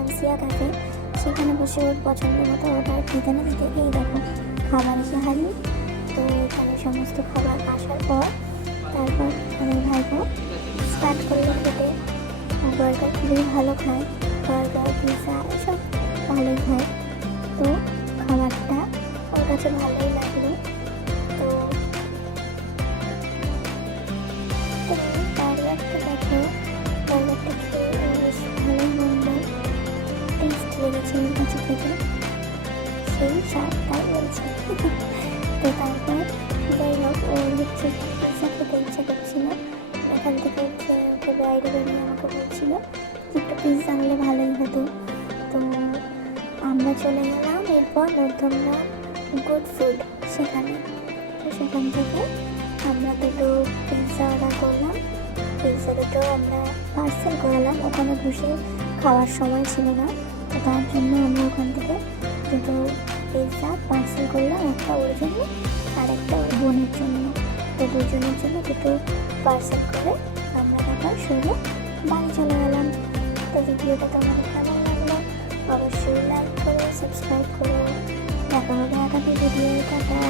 গেলাম সিয়া ক্যাফে। সেখানে বসে ওর পছন্দ মতো অর্ডার দিতে না দিতে এই দেখো খাবার এসে হাজির। তো এখানে সমস্ত খাবার আসার পর তারপর আমার ভাইপো স্টার্ট করলো খেতে। বার্গার খুবই ভালো খায়, বার্গার পিৎজা এসব ভালোই খায়। তো খাবারটা ওর কাছে ভালোই লাগলো। তো বার্গারটা দেখো, বার্গারটা খেয়ে বেশ ভালোই বললো, টেস্ট লেগেছে ওর কাছে খেতে, সেই স্বাদটাই বলছে। তো তারপর যাই হোক ওর হচ্ছে পিৎজা খেতে ইচ্ছা করছিল। এখান থেকে ওকে বাইরে বেরিয়ে আমাকে বলছিল একটু পিৎজা হলে ভালোই হতো। তো আমরা চলে গেলাম এরপর মধ্যমরা গুড ফুড সেখানে। তো সেখান থেকে আমরা দুটো পিৎজা অর্ডার করলাম। পিৎজা দুটো আমরা পার্সেল করালাম, ওখানে বসে খাওয়ার সময় ছিল না। তো তার জন্য আমরা ওখান থেকে দুটো পিৎজা পার্সেল করলাম, একটা ওর জন্য আর একটা ওর বোনের জন্য। তো দুজনের জন্য দুটো পার্সেল করে আমরা তারপর সোজা বাড়ি চলে গেলাম। তো ভিডিওটা তোমাদের কেমন লাগলো অবশ্যই লাইক করো, সাবস্ক্রাইব করো। দেখা হবে আগামী ভিডিও। টাটা।